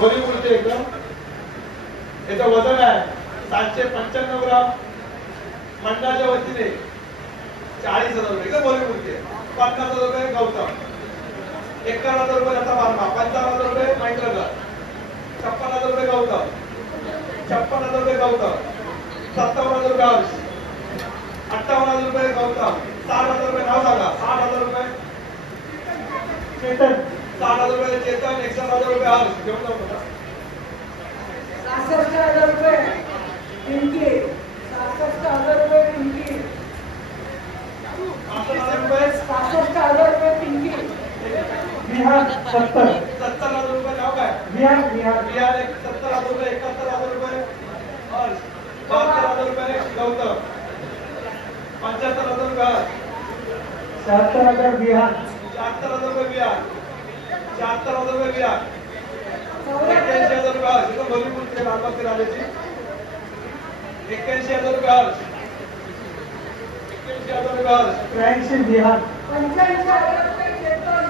बॉलिवूडचे एकदम याचं वजन आहे 795 ग्राम मंडळाच्या वतीने 40,000 रुपये एकदम बॉलिवूडचे 50,000 रुपये गौतम 51,000 रुपये याचा बारमा 55,000 रुपये महिंद्रकर 56,000 रुपये गौतम 56,000 रुपये गौतम 57,000 रुपये हर्ष 58,000 रुपये गौतम 60,000 रुपये नाव सांगा 60,000 रुपये चेतन 60,000 रुपये चेतन 61,000 रुपये हर्ष घेऊन जाऊ बघा 66,000 रुपये पिंकी 66,000 रुपये पिंकी 66,000 रुपये पिंकी बिहार 70,000 रुपये नाव काय बिहार 70,000 रुपये 71,000 रुपये हर्ष 72,000 रुपये गौतम 75,000 रुपये हर्ष 76,000 बिहार 76,000 रुपये बिहार 76,000 रुपये बिहार 81,000 रुपये हर्ष एकदम बॉलिवूडचे लालबागचे राजाची 81,000 रुपये हर्ष 81,000 रुपये हर्ष 83 बिहार 85,000 रुपये चेतन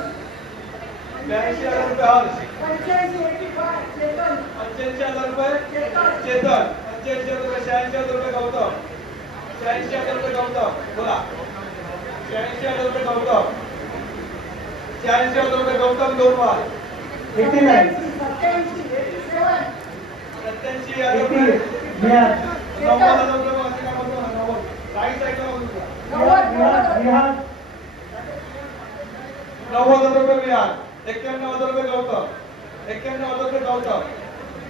82,000 रुपये हर्ष 85,000 चेतन 85,000 रुपये चेतन 85,000 रुपये 86,000 रुपये गौतम 86,000 रुपये गौतम बोला 86,000 रुपये गौतम 86,000 रुपये गौतम दोन वार 89 87,000 रुपये बिहार 90,000 रुपये वार्षिक कामाचं काहीच ऐकलं बिहार 90,000 रुपये बिहार 91,000 रुपये गौतम 91,000 रुपये गौतम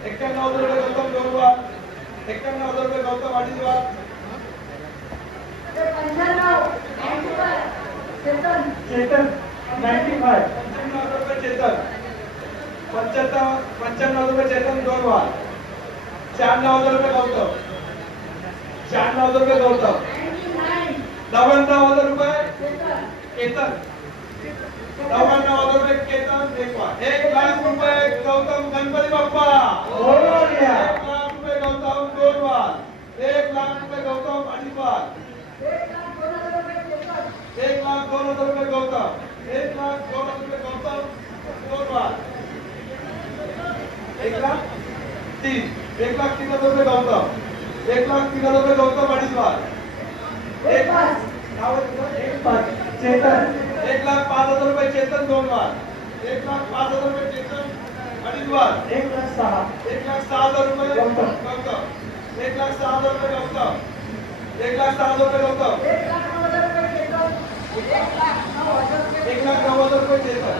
91,000 रुपये गौतम दोन वार 91,000 रुपये गौतम अडीच वार 95 चेतन 95 95,000 रुपये चेतन 95,000 रुपये चेतन दोन वार 96,000 रुपये गौतम 96,000 रुपये गौतम 99,000 रुपये केतन 99,000 रुपये केतन एक वार 1,00,000 रुपये गौतम गणपती बाप्पा 1,00,000 रुपये गौतम दोन वार 1,00,000 रुपये गौतम अडीच वार 1,02,000 रुपये गौतम 1,02,000 रुपये गौतम दोन वार 1,03,000 रुपये गौतम 1,03,000 रुपये गौतम अडीच वार 1,05,000 चेतन 1,05,000 रुपये चेतन दोन वार 1,05,000 रुपये चेतन अडीच वार 1,06,000 रुपये गौतम 1,06,000 रुपये गौतम 1,06,000 रुपये गौतम 1,90,000 रुपये चेतन